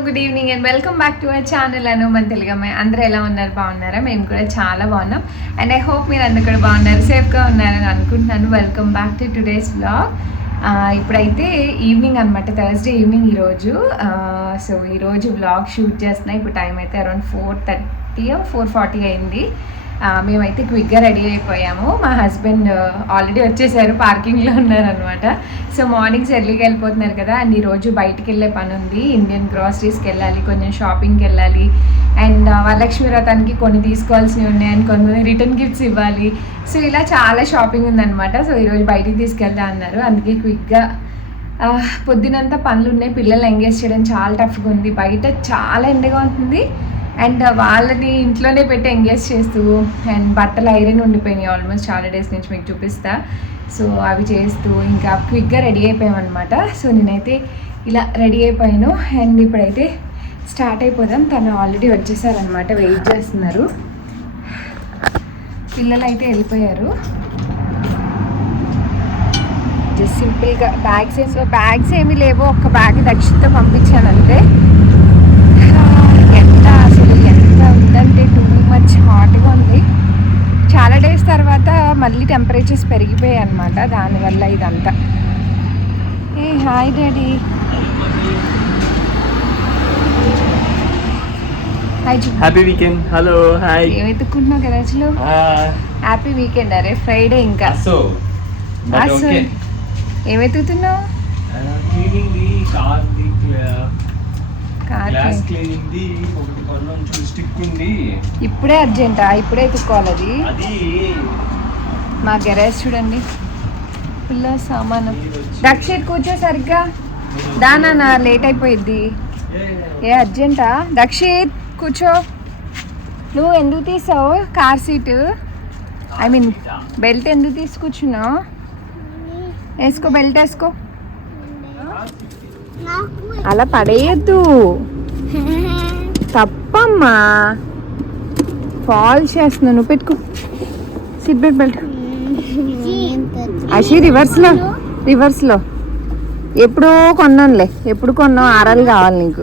Good evening and welcome back to our channel అను మన తెలుగమ్మాయి. అందరూ ఎలా ఉన్నారు? బాగున్నారా? మేము కూడా చాలా బాగున్నాం అండ్ ఐ హోప్ మీరు అందరు కూడా బాగున్నారు, సేఫ్గా ఉన్నారని అనుకుంటున్నాను. Welcome back to today's vlog. ఇప్పుడైతే ఈవినింగ్ అనమాట, థర్స్డే ఈవినింగ్ ఈరోజు. సో ఈరోజు వ్లాగ్ షూట్ చేస్తున్నాయి. ఇప్పుడు టైం అయితే అరౌండ్ 4:30 or 4:40 అయింది. మేమైతే క్విక్గా రెడీ అయిపోయాము. మా హస్బెండ్ ఆల్రెడీ వచ్చేసారు, పార్కింగ్లో ఉన్నారనమాట. సో మార్నింగ్స్ ఎర్లీగా వెళ్ళిపోతున్నారు కదా, అండ్ ఈరోజు బయటికి వెళ్ళే పని ఉంది. ఇండియన్ గ్రాసరీస్కి వెళ్ళాలి, కొంచెం షాపింగ్కి వెళ్ళాలి, అండ్ వరలక్ష్మి వ్రతానికి కొన్ని తీసుకోవాల్సినవి ఉన్నాయి, అండ్ కొన్ని రిటర్న్ గిఫ్ట్స్ ఇవ్వాలి. సో ఇలా చాలా షాపింగ్ ఉందన్నమాట. సో ఈరోజు బయటికి తీసుకెళ్తా అన్నారు, అందుకే క్విక్గా పొద్దునంతా పనులు ఉన్నాయి. పిల్లల్ని ఎంగేజ్ చేయడం చాలా టఫ్గా ఉంది, బయట చాలా ఎండగా ఉంటుంది. అండ్ వాళ్ళని ఇంట్లోనే పెట్టి ఎంగేజ్ చేస్తూ, అండ్ బట్టలు ఐరన్ ఉండిపోయినాయి ఆల్మోస్ట్ చాలా డేస్ నుంచి, మీకు చూపిస్తా. సో అవి చేస్తూ ఇంకా క్విక్గా రెడీ అయిపోయామన్నమాట. సో నేనైతే ఇలా రెడీ అయిపోయాను అండ్ ఇప్పుడైతే స్టార్ట్ అయిపోదాం. తను ఆల్రెడీ వచ్చేసారనమాట, వెయిట్ చేస్తున్నారు. పిల్లలు అయితే వెళ్ళిపోయారు. జస్ట్ సింపుల్గా బ్యాగ్స్ ఏమీ లేవు, ఒక్క బ్యాగ్ దక్షిణతో పంపించాను అంతే. అసలు ఎంత ఉందంటే టూ మచ్ హాట్గా ఉంది. చాలా డేస్ తర్వాత మళ్ళీ టెంపరేచర్స్ పెరిగిపోయాయి అనమాట, దానివల్ల ఇదంతా. ఏ hi daddy. Happy weekend. Hello hi. ఏమెత్తుకుంటున్నావు కదా అసలు? Happy weekend. అరే ఫ్రైడే ఇంకా. ఏమెత్తుతున్నావు? ఇప్పుడే అర్జెంటా? ఇప్పుడే ఎత్తుకోవాలి అది. మా గెరేజ్ చూడండి, ఫుల్ సామాను. దక్షిత్ కూర్చో సరిగ్గా, దానా లేట్ అయిపోయిద్ది. ఏ అర్జెంటా? దక్షిత్ కూర్చో. నువ్వు ఎందుకు తీసావు car seat? I mean belt ఎందుకు తీసుకూర్చున్నావు? వేసుకో, బెల్ట్ వేసుకో. అలా పడేయద్దు, తప్పమ్మా. ఫాల్ చేస్తున్నాను, నువ్వు పెట్టుకో సీట్ బెల్ట్. అషి రివర్స్లో ఎప్పుడో కొన్నానులే. ఎప్పుడు కొన్నావు? ఆరాలు కావాలి నీకు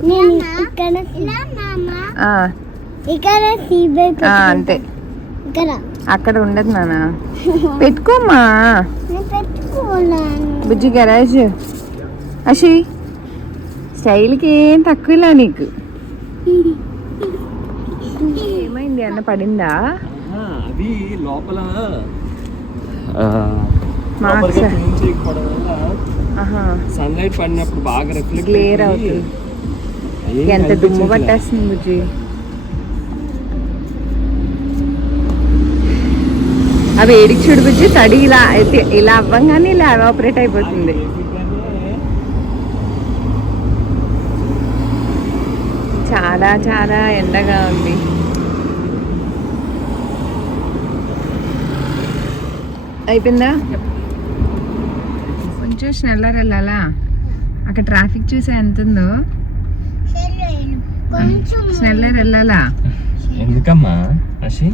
అంతే. అక్కడ ఉండదు నాన్న, పెట్టుకోమ్మా. బుజ్జి గరాజ్. అషి స్టైల్కి ఏం తక్కువలా నీకు. ఏమైంది అన్న? పడిందా? అది లోపల సన్లైట్ పడినప్పుడు బాగా రిఫ్లెక్ట్ క్లియర్ అవుతుంది. ఎంత దుమ్ము పట్టేస్తుంది బుజ్జి. అవి ఏడికి చూడు బుజ్జి, తడి ఇలా అవ్వంగానే ఇలా ఎవాపరేట్ అయిపోతుంది. చాలా చాలా ఎండగా ఉంది. అయిపోయిందా? కొంచెం స్నెల్లర్ వెళ్ళాలా? అక్కడ ట్రాఫిక్ చూసా ఎంత ఉందో. స్నెల్లర్ వెళ్ళాలా? ఎందుకమ్మా అషి?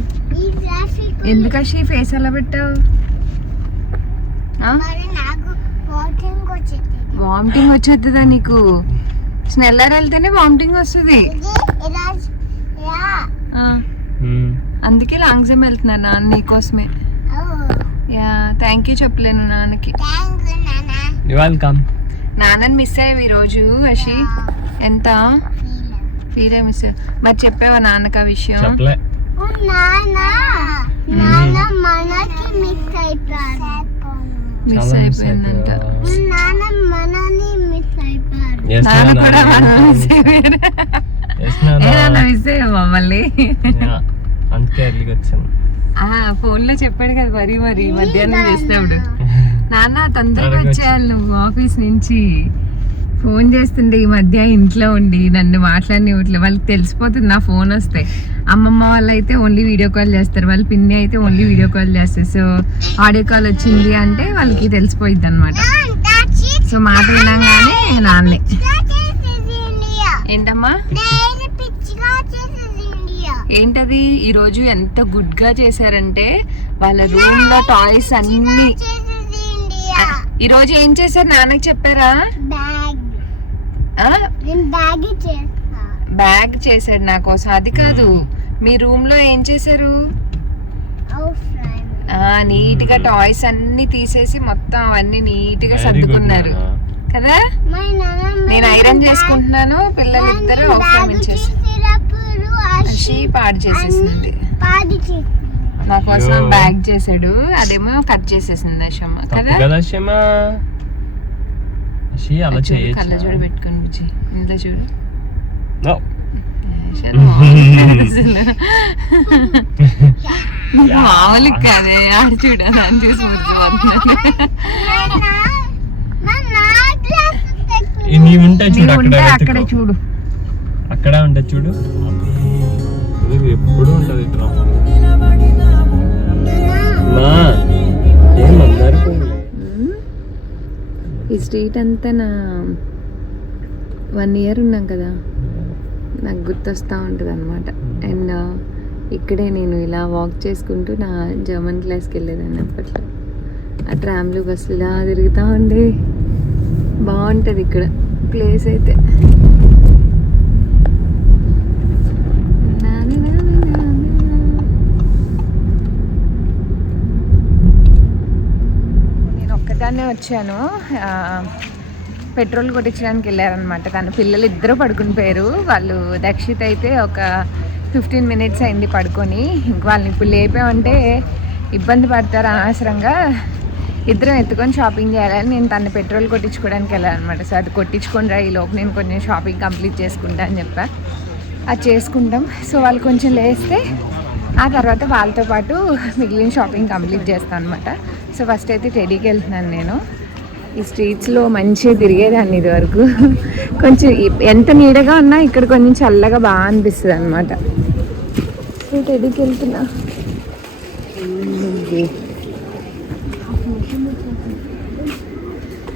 ఎందుకు అషి ఫేస్ అలా పెట్టావు? వామిటింగ్ వచ్చేస్తుందా నీకు? స్నెల్లర్ వెళ్తేనే వామిటింగ్ వస్తుంది. అందుకే లాంగ్ జంప్ వెళ్తున్నా నాన్న నీకోసమే. యా థ్యాంక్ యూ చెప్పలేను నాన్నకి. నాన్నని మిస్ అయ్యావు ఈరోజు అషి. ఎంత ఫీల్ మిస్ అయ్యావు? మరి చెప్పావా నాన్నకి ఆ విషయం? మిస్ అయిపోయిందంట. నాన్న కూడా మిస్ అయ్యావు మమ్మల్ని. ఫోన్లో చెప్పాడు కదా మరి మధ్యాహ్నం చేసినప్పుడు, నాన్న తొందరగా వచ్చేయాలి నువ్వు ఆఫీస్ నుంచి. ఫోన్ చేస్తుండే ఈ మధ్య ఇంట్లో ఉండి నన్ను మాట్లాడినివ్వట్లేదు. వాళ్ళకి తెలిసిపోతుంది నా ఫోన్ వస్తే. అమ్మమ్మ వాళ్ళు అయితే ఓన్లీ వీడియో కాల్ చేస్తారు, వాళ్ళ పిన్ని అయితే ఓన్లీ వీడియో కాల్ చేస్తారు. సో ఆడియో కాల్ వచ్చింది అంటే వాళ్ళకి తెలిసిపోయిద్ది అనమాట. సో మాట వినంగానే నాన్నే. ఏంటమ్మా? ఏంటది? ఈరోజు ఎంత గుడ్ గా చేశారంటే వాళ్ళ రూమ్ లో టాయ్స్ అన్ని. ఈరోజు ఏం చేశారు నాన్నకి చెప్పారా? బ్యాగ్ చేశాడు నా కోసం. అది కాదు, మీ రూమ్ లో ఏం చేశారు? నీట్ గా టాయ్స్ అన్ని తీసేసి మొత్తం అవన్నీ నీట్ గా సర్దుకున్నారు కదా. నేను ఐరన్ చేసుకుంటున్నాను, పిల్లలు ఇద్దరు పాడు చేసేసింది. నా కోసం బ్యాగ్ చేసాడు, అదేమో కట్ చేసేసింది అశమ్మ కదా. కళ్ళజోడు పెట్టుకుని ఇంట్లో చూడు. మామూలు కదే ఆడు చూడాలని చూసి అక్కడే చూడు, అక్కడ ఉంటే చూడు. ఎప్పుడు ఉంటది ఈ స్ట్రీట్ అంతా నా 1 year ఉన్నాం కదా, నాకు గుర్తొస్తూ ఉంటుంది అనమాట. అండ్ ఇక్కడే నేను ఇలా వాక్ చేసుకుంటూ నా జర్మన్ క్లాస్కి వెళ్ళేదాన్ని అప్పట్లో. ఆ ట్రామ్లు బస్సులు ఇలా తిరుగుతూ ఉండే, బాగుంటుంది ఇక్కడ ప్లేస్ అయితే. నేను ఒక్కదాన్నే వచ్చాను. పెట్రోల్ కొట్టించడానికి వెళ్ళారనమాట. తన పిల్లలు ఇద్దరు పడుకుని పోయారు. వాళ్ళు దక్షిత్ అయితే ఒక 15 minutes అయింది పడుకొని. ఇంక వాళ్ళని ఇప్పుడు లేపామంటే ఇబ్బంది పడతారు అనవసరంగా. ఇద్దరం ఎత్తుకొని షాపింగ్ చేయాలని నేను తను పెట్రోల్ కొట్టించుకోవడానికి వెళ్ళాలన్నమాట. సో అది కొట్టించుకొని రా, ఈ లోపు నేను కొంచెం షాపింగ్ కంప్లీట్ చేసుకుంటా అని చెప్పా. అది చేసుకుంటాం. సో వాళ్ళు కొంచెం లేస్తే ఆ తర్వాత వాళ్ళతో పాటు మిగిలిన షాపింగ్ కంప్లీట్ చేస్తాను అనమాట. సో ఫస్ట్ అయితే టెడీకి వెళ్తున్నాను నేను. ఈ స్ట్రీట్స్లో మంచిగా తిరిగేదాన్ని ఇది వరకు. కొంచెం ఎంత నీడగా ఉన్నా ఇక్కడ కొంచెం చల్లగా బాగా అనిపిస్తుంది అనమాట. సో టెడీకి వెళ్తున్నా.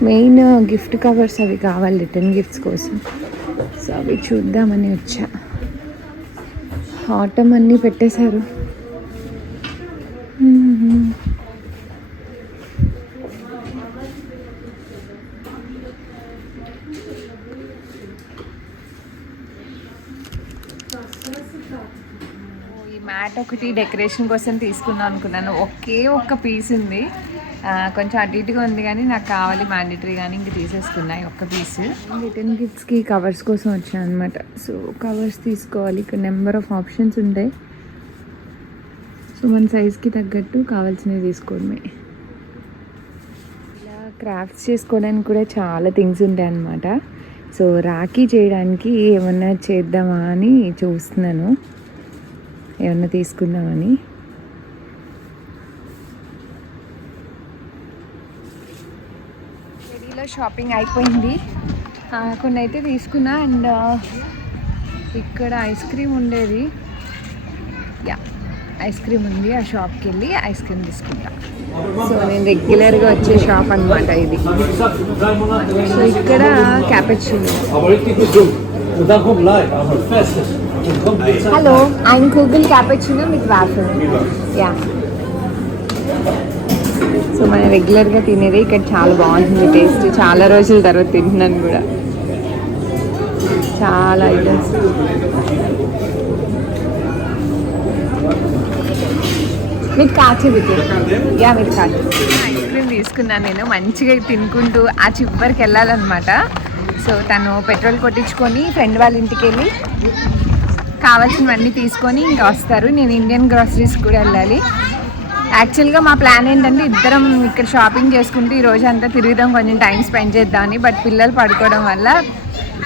మెయిన్ గిఫ్ట్ కవర్స్ అవి కావాలి రిటర్న్ గిఫ్ట్స్ కోసం. సో అవి చూద్దామని వచ్చా. ఆటమ్ అన్నీ పెట్టేశారు. ఈ మ్యాట్ ఒకటి డెకరేషన్ కోసం తీసుకుందాం అనుకున్నాను. ఒక్క పీస్ ఉంది, కొంచెం అటు ఇటుగా ఉంది కానీ నాకు కావాలి మ్యాండేటరీ, కానీ ఇంక తీసేసుకున్నాయి ఒక్క పీస్. రిటర్న్ గిఫ్ట్స్కి కవర్స్ కోసం వచ్చాను అనమాట. సో కవర్స్ తీసుకోవాలి. ఇక్కడ నెంబర్ ఆఫ్ ఆప్షన్స్ ఉంటాయి. సో మన సైజ్కి తగ్గట్టు కావాల్సినవి తీసుకోవడమే. ఇలా క్రాఫ్ట్స్ చేసుకోవడానికి కూడా చాలా థింగ్స్ ఉంటాయి అన్నమాట. సో రాఖీ చేయడానికి ఏమన్నా చేద్దామా అని చూస్తున్నాను, ఏమన్నా తీసుకుందామని. సిటీలో షాపింగ్ అయిపోయింది, కొన్ని అయితే తీసుకున్నా. అండ్ ఇక్కడ ఐస్ క్రీమ్ ఉండేది, ఐస్ క్రీమ్ ఉంది. ఆ షాప్కి వెళ్ళి ఐస్ క్రీమ్ తీసుకుంటా. సో నేను రెగ్యులర్గా వచ్చే షాప్ అనమాట ఇది. సో ఇక్కడ cappuccino. Hello, I'm Google cappuccino with wafer. Yeah. So మనం రెగ్యులర్గా తినేది ఇక్కడ చాలా బాగుంటుంది టేస్ట్. చాలా రోజుల తర్వాత తింటున్నాను కూడా. చాలా ఐటమ్స్. మీరు కాచి యా మీరు కాచి. ఐస్ క్రీమ్ తీసుకున్నాను నేను. మంచిగా తినుకుంటూ ఆ చివరికి వెళ్ళాలన్నమాట. సో తను పెట్రోల్ కొట్టించుకొని ఫ్రెండ్ వాళ్ళ ఇంటికి వెళ్ళి కావాల్సినవన్నీ తీసుకొని ఇంకా వస్తారు. నేను ఇండియన్ గ్రాసరీస్ కూడా వెళ్ళాలి. యాక్చువల్గా మా ప్లాన్ ఏంటంటే ఇద్దరం ఇక్కడ షాపింగ్ చేసుకుంటూ ఈ రోజు అంతా తిరుగుదాం, కొంచెం టైం స్పెండ్ చేద్దామని. బట్ పిల్లలు పడుకోవడం వల్ల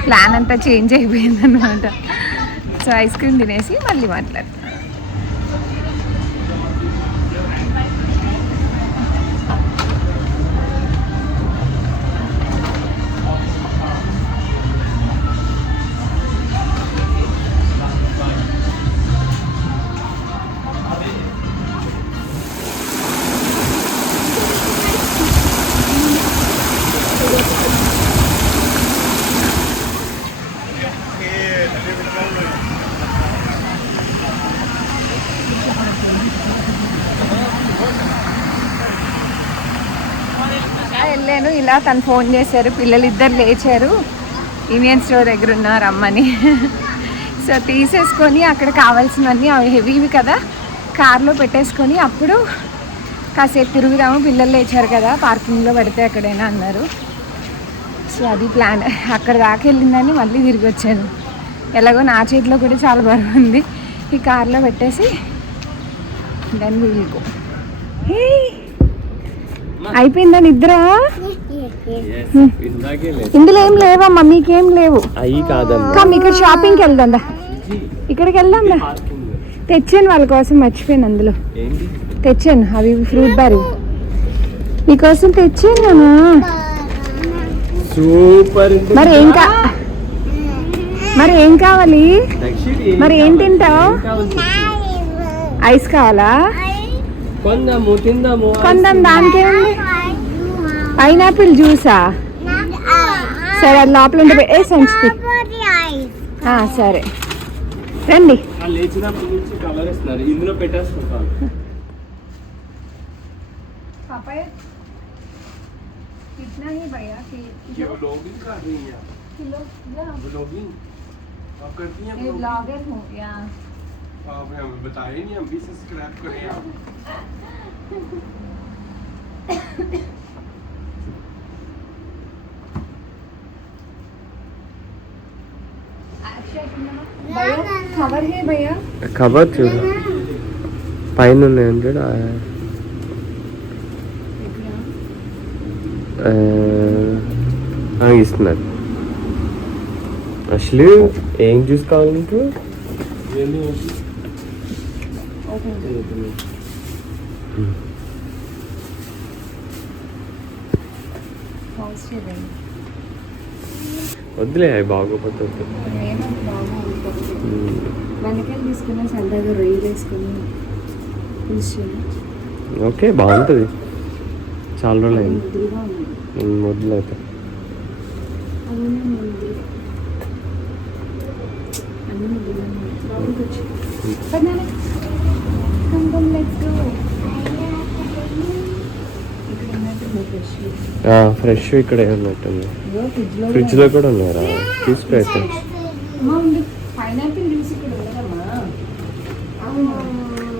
ప్లాన్ అంతా చేంజ్ అయిపోయింది అనమాట. సో ఐస్ క్రీమ్ తినేసి మళ్ళీ మాట్లాడతాం. వెళ్ళాను. ఇలా తను ఫోన్ చేశారు, పిల్లలు ఇద్దరు లేచారు, యూనియన్ స్టోర్ దగ్గర ఉన్నారు అమ్మని. సో తీసేసుకొని అక్కడ కావాల్సినవన్నీ అవి హెవీవి కదా కార్లో పెట్టేసుకొని అప్పుడు కాసేపు తిరుగుదాము, పిల్లలు లేచారు కదా పార్కింగ్లో పెడితే ఎక్కడైనా అన్నారు. సో అది ప్లాన్. అక్కడ దాకా వెళ్ళిందని మళ్ళీ తిరిగి వచ్చాను. ఎలాగో నా చేతిలో కూడా చాలా బరువు ఉంది, ఈ కార్లో పెట్టేసి దాన్ని వీలుకో. అయిపోయిందా నిద్ర? ఇందులో ఏం లేవమ్మా, మీకేం లేవు. ఇక్కడ షాపింగ్కి వెళ్దా, ఇక్కడికి వెళ్దాందా. తెచ్చాను వాళ్ళ కోసం, మర్చిపోయాను. అందులో తెచ్చాను అవి ఫ్రూట్ బార్ మీకోసం తెచ్చాను. సూపర్. మరి ఏం కావాలి? మరి ఏం తింటావు? ఐస్ కావాలా? కొందాం, దానికేముంది. పైనాపిల్ జ్యూసా? సరే అది లోపల ఉంటే సంచి. సరే రండి. ब्लॉगर हूँ यार। आप हमें बताए नहीं, हम भी सब्सक्राइब करें आप। भैया खबर है भैया? खबर చూడు పైన ఉన్నాయని చూడు. ఇస్తున్నారు. అసలు ఏం జ్యూస్ కావాలి నీకు? వద్దులే, అవి బాగోపోతే. బెండకాయలు తీసుకున్నా, సరదాగా రొయ్యలు వేసుకుని. ఓకే, బాగుంటుంది. చాలా రోజులు అయింది. వద్దులే అయితే. ఫ్రెష్ ఇక్కడ ఉన్నట్టుంది. ఫ్రిడ్జ్ లో కూడా ఉన్నారా? తీసుకో అయితే.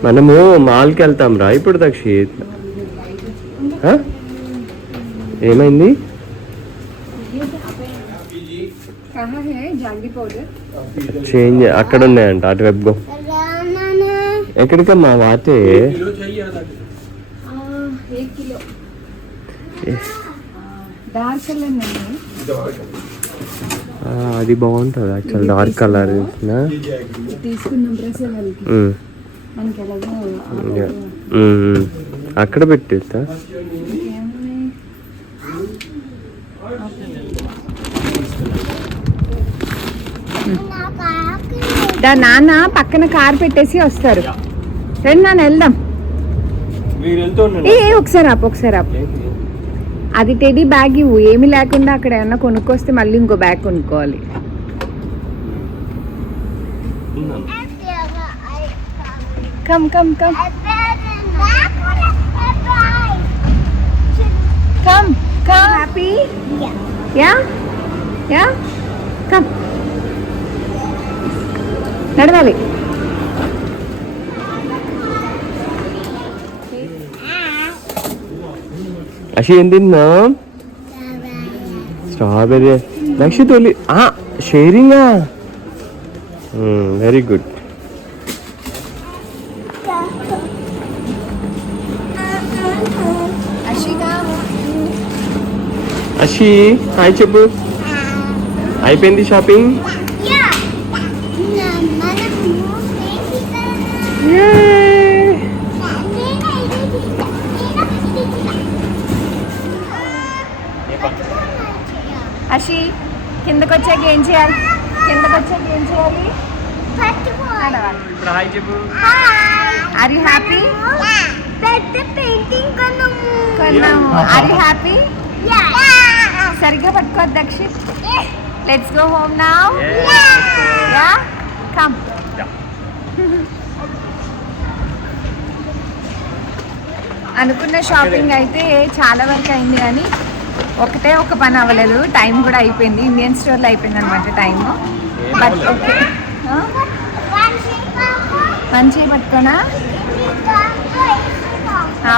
మనము మాల్కి వెళ్తాం రా ఇప్పుడు. దక్షిత్ ఏమైంది? చేంజ్ అక్కడ ఉన్నాయంట, అటు వెబ్గో. ఎక్కడికమ్మా వాతే? అది బాగుంటుంది యాక్చువల్, డార్క్ కలర్. అక్కడ పెట్టేస్తా. నాన్న పక్కన కార్ పెట్టేసి వస్తారు. రండి నాన్న వెళ్దాం. ఒకసారి ఆపు. అది టెడీ బ్యాగ్ ఇవ్వు. ఏమి లేకుండా అక్కడ ఏమన్నా కొనుక్కొస్తే మళ్ళీ ఇంకో బ్యాగ్ కొనుక్కోవాలి. Come come come come come. Happy? Yeah come. నడవాలి. అషి ఏం తిన్నా? స్ట్రాబెర్రీ. దక్షి తోలి షేరింగా. Very good. అషి హాయ్ చెప్పు. అయిపోయింది షాపింగ్? అషి కిందకి వచ్చాక ఏం చేయాలి? ఇప్పుడు హాయ్ చెప్పు. Are you happy? పెద్ద పెయింటింగ్ కొన్నాము. Are you happy? సరిగ్గా పట్టుకో Dakshit. Let's go home now. Yeah come. అనుకున్న షాపింగ్ అయితే చాలా వరకు అయింది, కానీ ఒక పని అవ్వలేదు. టైం కూడా అయిపోయింది. ఇండియన్ స్టోర్లో అయిపోయింది అనమాట టైము. బట్ ఓకే, వన్ చేయి పట్టుకోనా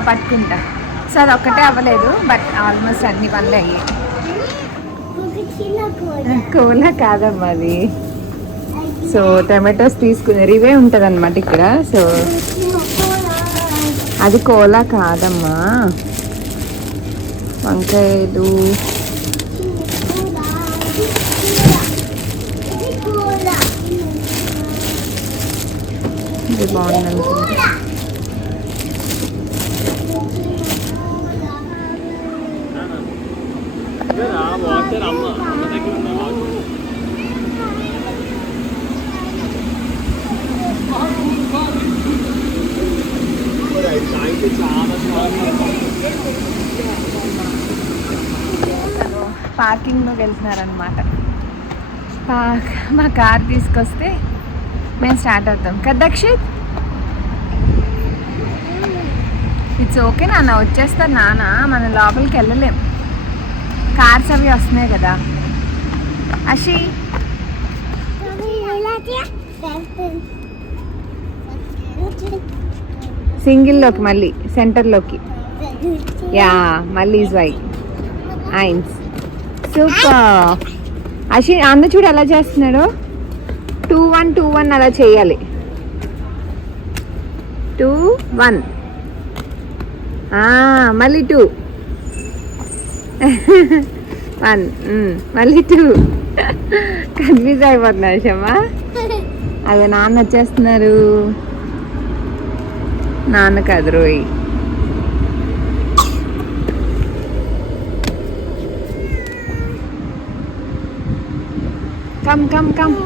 పట్టుకుంటా. సో అది ఒక్కటే అవ్వలేదు, బట్ ఆల్మోస్ట్ అన్ని పనులు అయ్యాయి. కోలా కాదమ్మా అది. సో టమాటోస్ తీసుకున్నారు, ఇవే ఉంటుంది అనమాట ఇక్కడ. సో అది కోలా కాదమ్మా, వంకాయలు. ఇది బాగుంది అనుకుంటా. పార్కింగ్లోకి వెళ్తున్నారనమాట. మా కార్ తీసుకొస్తే మేము స్టార్ట్ అవుతాం కదా దక్షిత్. ఇట్స్ ఓకే నాన్న, వచ్చేస్తారు నాన్న, మనం లోపలికి వెళ్ళలేం, కార్స్ అవి వస్తున్నాయి కదా. అషి సింగిల్లోకి మళ్ళీ సెంటర్లోకి. యా మళ్ళీ వై ఐన్స్ సూపర్. అషి అన్న చూడు ఎలా చేస్తున్నాడు, 2-1 2-1 అలా చేయాలి. 2-1 మళ్ళీ 2-1 మళ్ళీ 2. కన్ఫ్యూజ్ అయిపోతున్నారు షమ్మా. అదే నాన్న వచ్చేస్తున్నారు. నాన్న కాదు రోయ్. కమ్ కమ్ కమ్,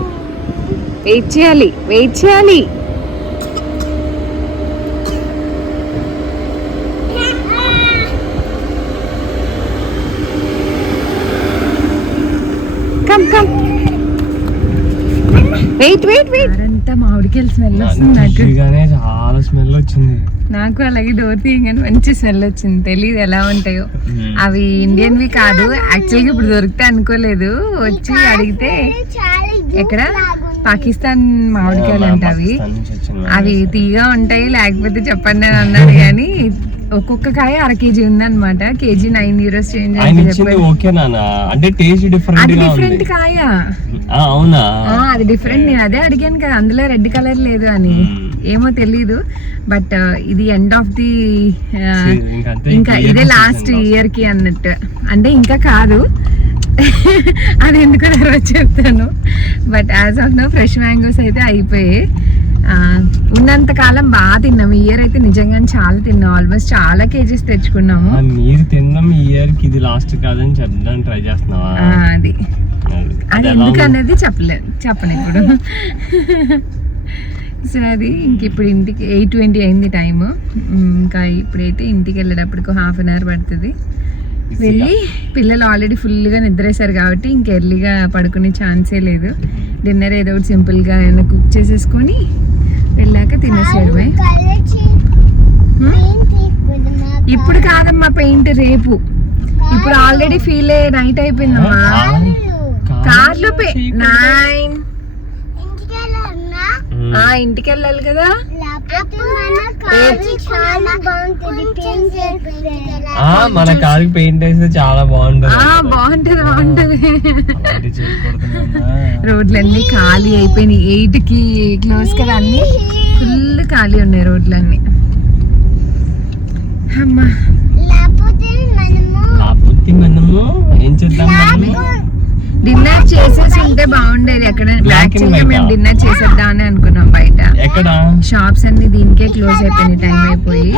వెయిట్ చేయాలి, వెయిట్ చేయాలి. Come come, wait wait wait. అంతా మామిడికాయలు స్మెల్ వస్తుంది నాకు. చాలా స్మెల్ వచ్చింది నాకు. అలాగే డోర్ తీయగానే మంచి స్మెల్ వచ్చింది. తెలియదు ఎలా ఉంటాయో అవి. ఇండియన్వి కాదు యాక్చువల్గా, ఇప్పుడు దొరికితే అనుకోలేదు. వచ్చి అడిగితే ఎక్కడ పాకిస్తాన్ మామిడికాయలు అంట అవి. అవి తీగా ఉంటాయి లేకపోతే చెప్పండి అని అన్నాడు. కానీ ఒక్కొక్క కాయ 1 kg ఉందన్నమాట. KG 9 euros change. అది డిఫరెంట్ కాయ. అవునా, అది డిఫరెంట్. నేను అదే అడిగాను కదా, అందులో రెడ్ కలర్ లేదు అని. ఏమో తెలీదు. బట్ ఇది ఎండ్ ఆఫ్ ది, ఇంకా ఇదే లాస్ట్ ఇయర్ కి అన్నట్టు. అంటే ఇంకా కాదు, అది ఎందుకు తర్వాత చెప్తాను. But as of now fresh mangoes అయితే అయిపోయాయి. ఉన్నంత కాలం బాగా తిన్నాం. ఈ ఇయర్ అయితే నిజంగానే చాలా తిన్నాం. ఆల్మోస్ట్ చాలా కేజీస్ తెచ్చుకున్నాము. మీరు తిన్నాం ఈ ఇయర్ కి, ఇది లాస్ట్ కాదని చెప్పడానికి ట్రై చేస్తున్నావా? అది ఎందుకు అనేది చెప్పను ఇప్పుడు. సో అది ఇంక ఇప్పుడు ఇంటికి 8:20 అయింది టైము. ఇంకా ఇప్పుడైతే ఇంటికి వెళ్ళేటప్పటికి 1/2 hour పడుతుంది. వెళ్ళి పిల్లలు ఆల్రెడీ ఫుల్గా నిద్రేశారు కాబట్టి ఇంక ఎర్లీగా పడుకునే ఛాన్సే లేదు. డిన్నర్ ఏదో ఒకటి సింపుల్గా ఏమైనా కుక్ చేసేసుకొని వెళ్ళాక తినేసేయడమే. ఇప్పుడు కాదమ్మా పెయింట్, రేపు. ఇప్పుడు ఆల్రెడీ ఫీల్ నైట్ అయిపోయిందమ్మా. కార్లో 9 ఇంటికి వెళ్ళాలి కదా. మన కార్ పెయింట్ వేస్తే చాలా బాగుంటది. బాగుంటది. రోడ్లన్నీ ఖాళీ అయిపోయినాయి. 8కి క్లోజ్ కదా, అన్ని ఫుల్ ఖాళీ ఉన్నాయి రోడ్లన్నీ. అమ్మా మనము ఏం చేద్దాం, డిన్నర్ చేసేసి ఉంటే బాగుండేది. ఎక్కడ యాక్చువల్గా మేము డిన్నర్ చేసేద్దాం అని అనుకున్నాం. బయట షాప్స్ అన్ని దీనికే క్లోజ్ అయిపోయినాయి, టైం అయిపోయి.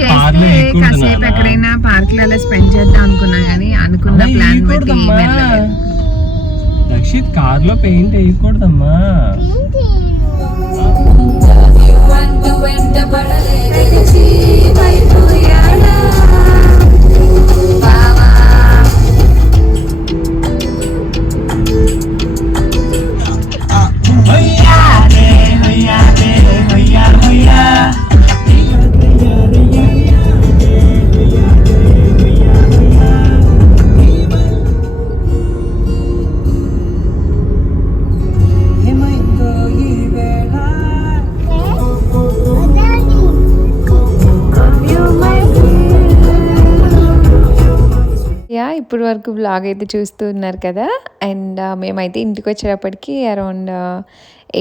చేస్తే కాసేపు ఎక్కడైనా పార్క్ లలో స్పెండ్ చేద్దాం అనుకున్నా, కానీ అనుకున్న ప్లాన్ బట్టి రక్షిత్ కార్ లో పెయింట్ వేయకూడదమ్మా. ఇప్పుడు వరకు బ్లాగ్ అయితే చూస్తూ ఉన్నారు కదా. అండ్ మేమైతే ఇంటికి వచ్చేటప్పటికి అరౌండ్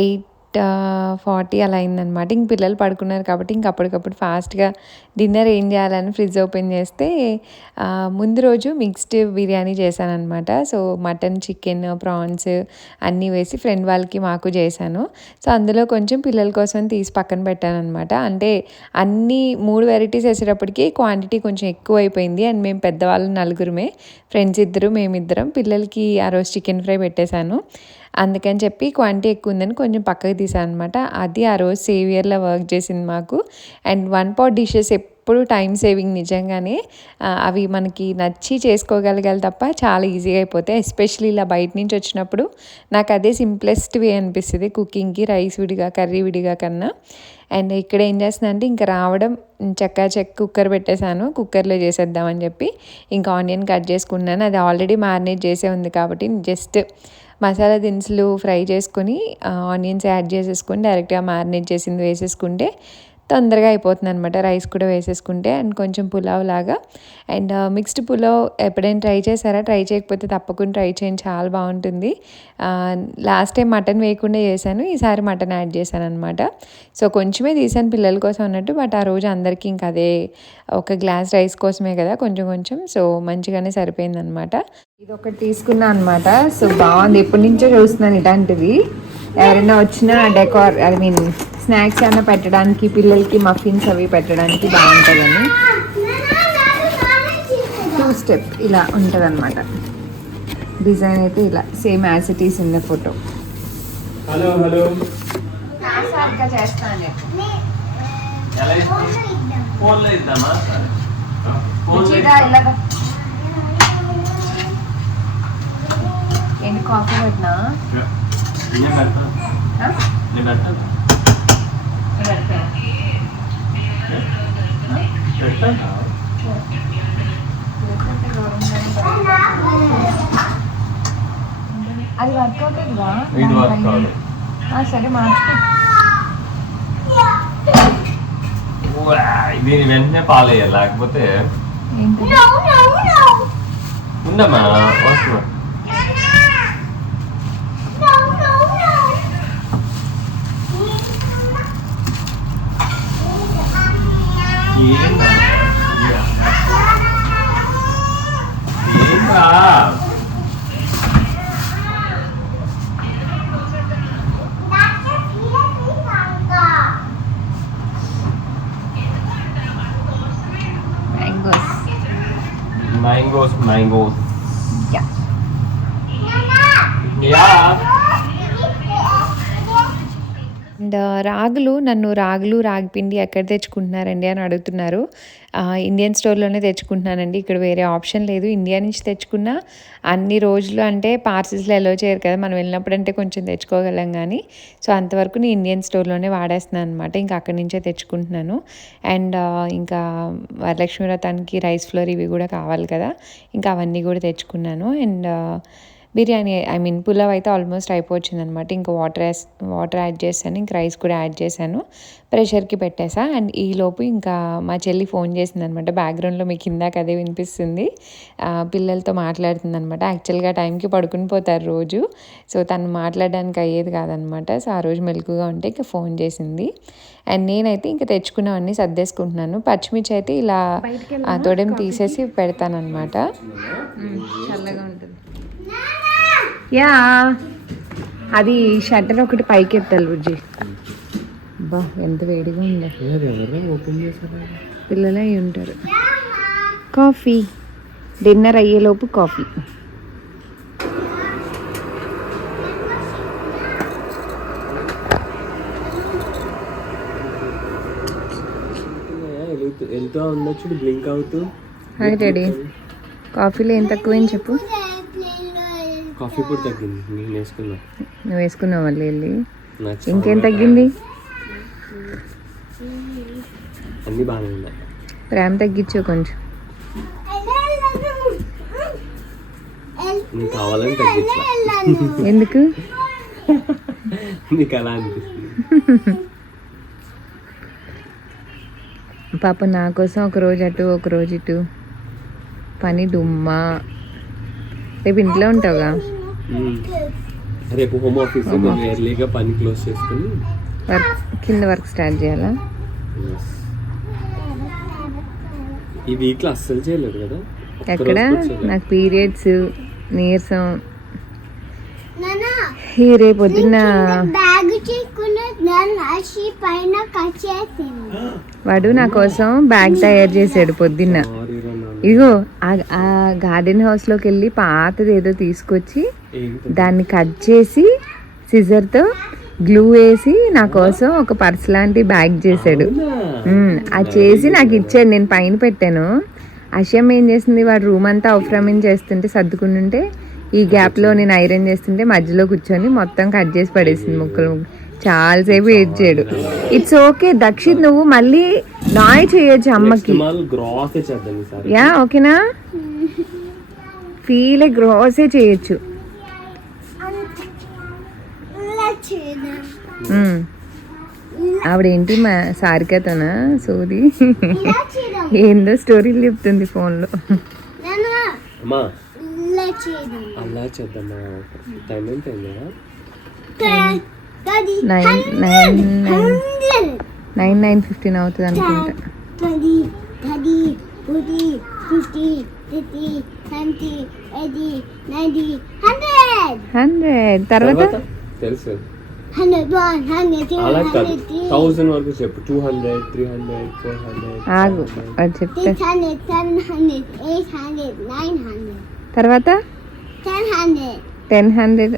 8:40 అలా అయిందనమాట. ఇంక పిల్లలు పడుకున్నారు కాబట్టి ఇంక అప్పటికప్పుడు ఫాస్ట్గా డిన్నర్ ఏం చేయాలని ఫ్రిడ్జ్ ఓపెన్ చేస్తే ముందు రోజు మిక్స్డ్ బిర్యానీ చేశానమాట. సో మటన్, చికెన్, ప్రాన్స్ అన్నీ వేసి ఫ్రెండ్ వాళ్ళకి మాకు చేశాను. సో అందులో కొంచెం పిల్లల కోసం తీసి పక్కన పెట్టానమాట. అంటే అన్నీ 3 వెరైటీస్ వేసేటప్పటికి క్వాంటిటీ కొంచెం ఎక్కువ అయిపోయింది. అండ్ మేము పెద్దవాళ్ళు 4 ఫ్రెండ్స్ 2, మేమిద్దరం. పిల్లలకి ఆ రోజు చికెన్ ఫ్రై పెట్టేశాను. అందుకని చెప్పి క్వాంటిటీ ఎక్కువ ఉందని కొంచెం పక్కకి తీసాను అనమాట. అది ఆ రోజు సేవియర్లా వర్క్ చేసింది మాకు. అండ్ 1 pot డిషెస్ ఎప్పుడు టైం సేవింగ్ నిజంగానే. అవి మనకి నచ్చి చేసుకోగలగాలి తప్ప చాలా ఈజీగా అయిపోతాయి. ఎస్పెషల్లీ ఇలా బయట నుంచి వచ్చినప్పుడు నాకు అదే సింప్లెస్ట్ వే అనిపిస్తుంది కుకింగ్కి, రైస్ విడిగా కర్రీ విడిగా కన్నా. అండ్ ఇక్కడ ఏం చేస్తున్నా అంటే ఇంకా రావడం చెక్ కుక్కర్ పెట్టేశాను. కుక్కర్లో చేసేద్దామని చెప్పి ఇంకా ఆనియన్ కట్ చేసుకున్నాను. అది ఆల్రెడీ మ్యారినేట్ చేసే ఉంది కాబట్టి జస్ట్ మసాలా దినుసులు ఫ్రై చేసుకొని ఆనియన్స్ యాడ్ చేసేసుకొని డైరెక్ట్గా మ్యారినేట్ చేసింది వేసేసుకుంటే తొందరగా అయిపోతుంది అనమాట. రైస్ కూడా వేసేసుకుంటే. అండ్ కొంచెం పులావ్ లాగా. అండ్ మిక్స్డ్ పులావ్ ఎప్పుడైనా ట్రై చేశారా? ట్రై చేయకపోతే తప్పకుండా ట్రై చేయండి, చాలా బాగుంటుంది. లాస్ట్ టైం మటన్ వేయకుండా చేశాను, ఈసారి మటన్ యాడ్ చేశాను అనమాట. సో కొంచెమే తీసాను పిల్లల కోసం అన్నట్టు. బట్ ఆ రోజు అందరికీ ఇంకా అదే ఒక గ్లాస్ రైస్ కోసమే కదా కొంచెం. సో మంచిగానే సరిపోయిందనమాట. ఇది ఒకటి తీసుకున్నా అనమాట. సో బాగుంది, ఎప్పటి నుంచో చూస్తున్నాను ఇలాంటివి. ఎవరైనా వచ్చినా డెకార్ స్నాక్స్ ఏమైనా పెట్టడానికి, పిల్లలకి మఫిన్స్ అవి పెట్టడానికి బాగుంటుందని. 2 స్టెప్ ఇలా ఉంటుంది అనమాట. డిజైన్ అయితే ఇలా same as it is in the photo. Hello చేస్తాను. ఏంటి కాఫీ పెట్టినా? అది వర్క్ అవుతుందా? సరే మార్చుకో. దీని వెంటనే పాలేయాలి, లేకపోతే ఉండమ్మా వస్తున్నా. Mangoes. Yeah. అండ్ రాగులు రాగిపిండి ఎక్కడ తెచ్చుకుంటున్నారండి అని అడుగుతున్నారు. ఇండియన్ స్టోర్లోనే తెచ్చుకుంటున్నానండి. ఇక్కడ వేరే ఆప్షన్ లేదు. ఇండియా నుంచి తెచ్చుకున్న అన్ని రోజులు అంటే పార్సిల్స్లో ఎలో చేయరు కదా, మనం వెళ్ళినప్పుడు అంటే కొంచెం తెచ్చుకోగలం కానీ. సో అంతవరకు నేను ఇండియన్ స్టోర్లోనే వాడేస్తున్నాను అనమాట. ఇంకా అక్కడి నుంచే తెచ్చుకుంటున్నాను. అండ్ ఇంకా వరలక్ష్మి వ్రతానికి రైస్ ఫ్లోర్ ఇవి కూడా కావాలి కదా, ఇంకా అవన్నీ కూడా తెచ్చుకున్నాను. అండ్ బిర్యానీ పులావ్ అయితే ఆల్మోస్ట్ అయిపోవచ్చింది అనమాట. ఇంకా వాటర్ యాడ్ చేశాను, ఇంకా రైస్ కూడా యాడ్ చేశాను, ప్రెషర్కి పెట్టేసా. అండ్ ఈలోపు ఇంకా మా చెల్లి ఫోన్ చేసింది అనమాట. బ్యాక్గ్రౌండ్లో మీకు ఇందాక అదే వినిపిస్తుంది, పిల్లలతో మాట్లాడుతుంది అనమాట. యాక్చువల్గా టైంకి పడుకుని పోతారు రోజు. సో తను మాట్లాడడానికి అయ్యేది కాదనమాట. సో ఆ రోజు మెలకుగా ఉంటే ఇంకా ఫోన్ చేసింది. అండ్ నేనైతే ఇంకా తెచ్చుకున్నవన్నీ సర్దేసుకుంటున్నాను. పచ్చిమిర్చి అయితే ఇలా తొడెం తీసేసి పెడతానమాట. చల్లగా ఉంటుంది. యా అది షట్టర్ ఒకటి పైకి ఎత్తాలి బుజ్జి. బా ఎంత వేడిగా ఉందో. పిల్లలే అయి ఉంటారు. కాఫీ డిన్నర్ అయ్యేలోపు కాఫీ. వెళ్తూ ఉండొచ్చు బ్లింక్ అవుతూ. హాయ్ డాడీ, కాఫీలో ఏం తక్కువేం చెప్పు. కాఫీ పొడి తగ్గింది, నేను వేసుకున్నా. నువ్వు వేసుకున్నావు మళ్ళీ వెళ్ళి. ఇంకేం తగ్గింది? అన్నీ బాగానే ఉన్నాయి. ప్రేమ తగ్గించు కొంచెం. నీకు కావాలని తగ్గించా. ఎందుకు? నీకు అలా అనిపిస్తుంది. పాప నా కోసం ఒక రోజు అటు ఒక రోజు ఇటు పని డుమ్మా. రేపు ఇంట్లో ఉంటావుగా? రేపు హోమ్ ఆఫీస్ ఎర్లీగా పని క్లోజ్ చేసుకుని కింద వర్క్ స్టార్ట్ చేయాలా? ఈ వీక్లో అస్సలు చేయలేదు కదా. ఎక్కడ నాకు పీరియడ్స్ నీరసం. ఈ రేపు పొద్దున్న వాడు నా కోసం బ్యాగ్ తయారు చేసాడు పొద్దున్న. ఇగో ఆ గార్డెన్ హౌస్ లోకి వెళ్ళి పాతది ఏదో తీసుకొచ్చి దాన్ని కట్ చేసి సిజర్తో గ్లూ వేసి నా కోసం ఒక పర్స్ లాంటి బ్యాగ్ చేశాడు. అది చేసి నాకు ఇచ్చాడు, నేను పైన పెట్టాను. అషం ఏం చేసింది, వాడు రూమ్ అంతా అవుఫ్రమింగ్ చేస్తుంటే సర్దుకుంటుంటే ఈ గ్యాప్లో నేను ఐరన్ చేస్తుంటే మధ్యలో కూర్చొని మొత్తం కట్ చేసి పడేసింది ముక్కలు. చాలాసేపు ఏడ్చాడు. ఇట్స్ ఓకే దక్షిత్, నువ్వు మళ్ళీ నాయ్ చేయొచ్చు అమ్మకి. యా ఓకేనా, ఫీల్ గ్రాసే చేయొచ్చు. ఆవిడేంటి మా సారికతోనా సోది ఏందో స్టోరీలు చెప్తుంది ఫోన్లో. అలా చేద్దామా? టైం ఎంత అయిందా? 9:15 అవుతుంది అనుకుంటా. 100 తర్వాత తెలుసు. 1000 వరకు చెప్పు. 200, 300, 400. ఆగు అది చెప్తే. తర్వాత 1000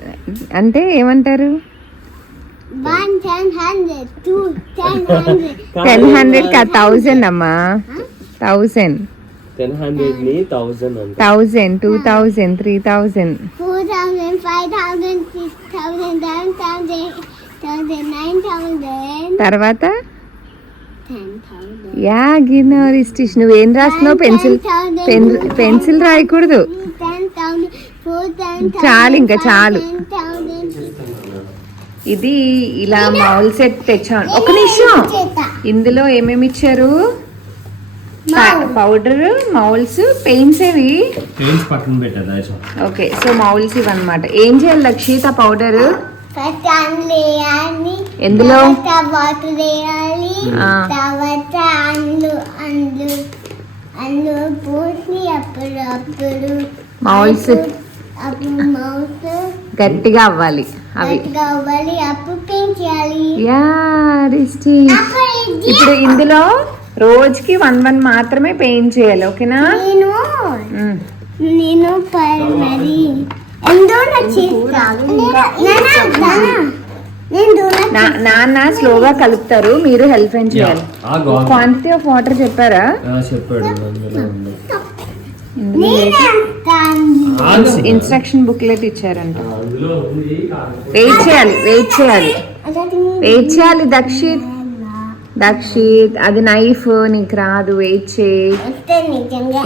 అంటే ఏమంటారు? 1000 కా 1000 అమ్మా. 1000 1000 ని 1000 అంటే 1000, 2000, 3000, 4000, 5000, 6000, 7000, 8000, 9000. తర్వాత 10,000. యా గిన్నె స్టిచ్. నువ్వేం రాస్తున్నావు? పెన్సిల్ రాయకూడదు. 10,000, 4,000. చాలు ఇంకా చాలు. ఇది ఇలా మౌల్ సెట్ తెచ్చాను. ఒక నిమిషం, ఇందులో ఏమేమి ఇచ్చారు? Powder, moulds, paints. ఏవి? పక్కన పెట్టదా? ఓకే, సో మౌల్స్ ఇవన్నమాట. ఏం చేయాలి లక్షిత్ ఆ పౌడర్? ఎందులో? వాటర్ వేయాలి, తర్వాత అందు పోసి అప్పుడు మౌల్స్ గట్టిగా అవ్వాలి. అవి అప్పుడు పెయింట్ చేయాలి. యా ఇప్పుడు ఇందులో రోజుకి 1 మాత్రమే పెయింట్ చేయాలి. ఓకేనా? నేను మరి నాన్న స్లోగా కలుపుతారు, మీరు హెల్ప్ ఏం చేయాలి. క్వాంటిటీ ఆఫ్ వాటర్ చెప్పారా? ఇన్స్ట్రక్షన్ బుక్లెట్ ఇచ్చారంట. వెయిట్ చేయాలి దక్షిత్ అది నైఫ్ నీకు రాదు. వెయిట్ చేయి,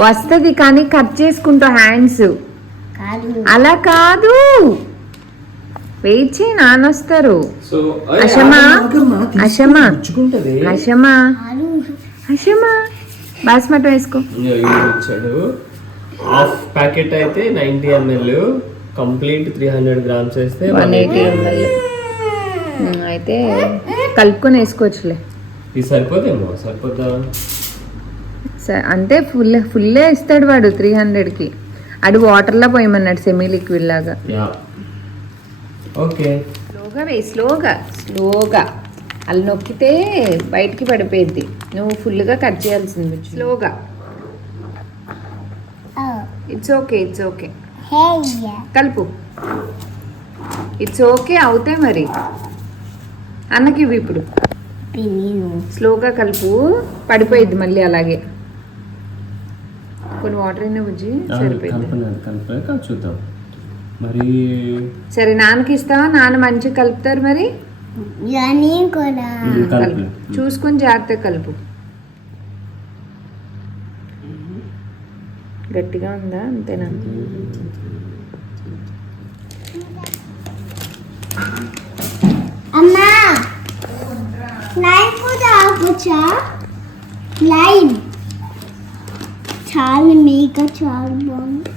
వస్తుంది కానీ కట్ చేసుకుంటా హ్యాండ్స్. అలా కాదు, వెయిట్ చేయి, నానొస్తారు. అషమా బాస్మతి వేసుకో. హాఫ్ ప్యాకెట్ అయితే 90 ml, కంప్లీట్ 300 grams వేస్తే 180 ml. అయితే కలుపుకొని వేసుకోవచ్చులే. ఇది సరిపోదేమో? సరిపోద్దా? అంటే ఫుల్లే ఇస్తాడు వాడు 300కి. అది వాటర్లో పోయమన్నాడు, సెమీ లిక్విడ్ లాగా. ఓకే, స్లోగా వేయి, స్లోగా అలా నొక్కితే బయటికి పడిపోయింది. నువ్వు ఫుల్గా కట్ చేయాల్సింది, స్లోగా. ఇట్స్ ఓకే కలుపు. ఇట్స్ ఓకే అవుతాయి మరి. అన్నకి ఇవి ఇప్పుడు స్లోగా కలుపు, పడిపోయింది మళ్ళీ అలాగే. కొన్ని వాటర్ అయినా బుజ్జి సరిపోయింది. చూద్దాం మరి. సరే నాన్నకి ఇస్తావా? నాన్న మంచిగా కలుపుతారు మరి. చూసుకొని జాగ్రత్తగా కలుపు. గట్టిగా ఉందా? అంతేనా? అమ్మా లైన్ కూడా ఆపొచ్చా? లైన్ చాలా బాగుంది.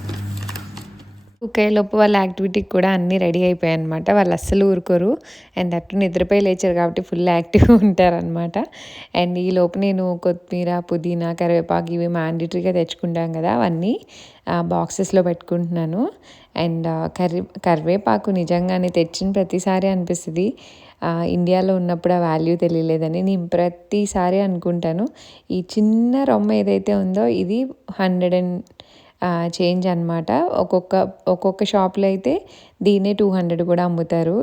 కుక్కేలోపు వాళ్ళ యాక్టివిటీకి కూడా అన్నీ రెడీ అయిపోయాయి అనమాట. వాళ్ళు అస్సలు ఊరుకోరు అండ్ అట్టు నిద్రపోయి లేచారు కాబట్టి ఫుల్ యాక్టివ్గా ఉంటారనమాట. అండ్ ఈ లోపు నేను కొత్తిమీర, పుదీనా, కరివేపాకు ఇవి మ్యాండేటరీగా తెచ్చుకుంటాం కదా, అవన్నీ బాక్సెస్లో పెట్టుకుంటున్నాను. అండ్ కరివేపాకు నిజంగానే తెచ్చిన ప్రతిసారి అనిపిస్తుంది ఇండియాలో ఉన్నప్పుడు ఆ వాల్యూ తెలియలేదని. నేను ప్రతిసారి అనుకుంటాను ఈ చిన్న రొమ్మ ఏదైతే ఉందో ఇది 100 చేంజ్ అనమాట. ఒక్కొక్క షాప్లో అయితే దీన్నే 200 కూడా అమ్ముతారు.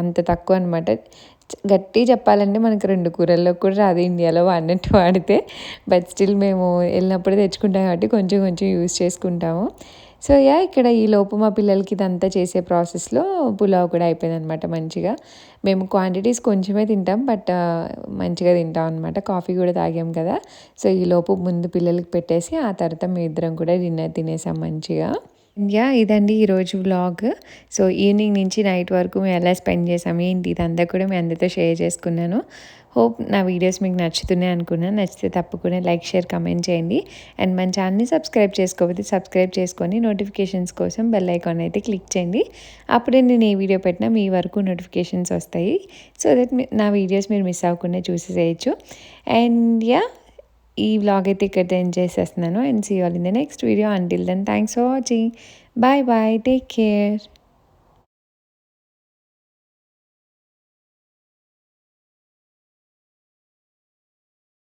అంత తక్కువ అనమాట. గట్టి చెప్పాలంటే మనకు 2 కూరల్లో కూడా రాదు ఇండియాలో వాడినట్టు వాడితే. బట్ స్టిల్ మేము వెళ్ళినప్పుడు తెచ్చుకుంటాం కాబట్టి కొంచెం కొంచెం యూస్ చేసుకుంటాము. సో ఇక్కడ ఈ లోపు మా పిల్లలకి ఇదంతా చేసే ప్రాసెస్లో పులావ్ కూడా అయిపోయింది అనమాట మంచిగా. మేము క్వాంటిటీస్ కొంచెమే తింటాం బట్ మంచిగా తింటాం అనమాట. కాఫీ కూడా తాగాం కదా, సో ఈ లోపు ముందు పిల్లలకి పెట్టేసి ఆ తర్వాత మేము ఇద్దరం కూడా డిన్నర్ తినేసాం మంచిగా. ఇదండి ఈరోజు వ్లాగ్. సో ఈవినింగ్ నుంచి నైట్ వరకు మేము ఎలా స్పెండ్ చేసాము ఏంటి ఇదంతా కూడా మీ అందరితో షేర్ చేసుకున్నాను. హోప్ నా వీడియోస్ మీకు నచ్చుతున్నాయి అనుకున్నాను. నచ్చితే తప్పకుండా లైక్, షేర్, కమెంట్ చేయండి. అండ్ మన ఛానల్ని సబ్స్క్రైబ్ చేసుకోకపోతే సబ్స్క్రైబ్ చేసుకొని నోటిఫికేషన్స్ కోసం బెల్ ఐకాన్ అయితే క్లిక్ చేయండి. అప్పుడే నేను ఏ వీడియో పెట్టినా మీ వరకు నోటిఫికేషన్స్ వస్తాయి. సో దట్ నా వీడియోస్ మీరు మిస్ అవ్వకుండా చూసేసేయచ్చు. అండ్ ఈ వ్లాగ్ అయితే ఇక్కడ ఎండ్ చేసేస్తున్నాను. And see all in the next video. Until then thanks for watching. Bye bye, take care.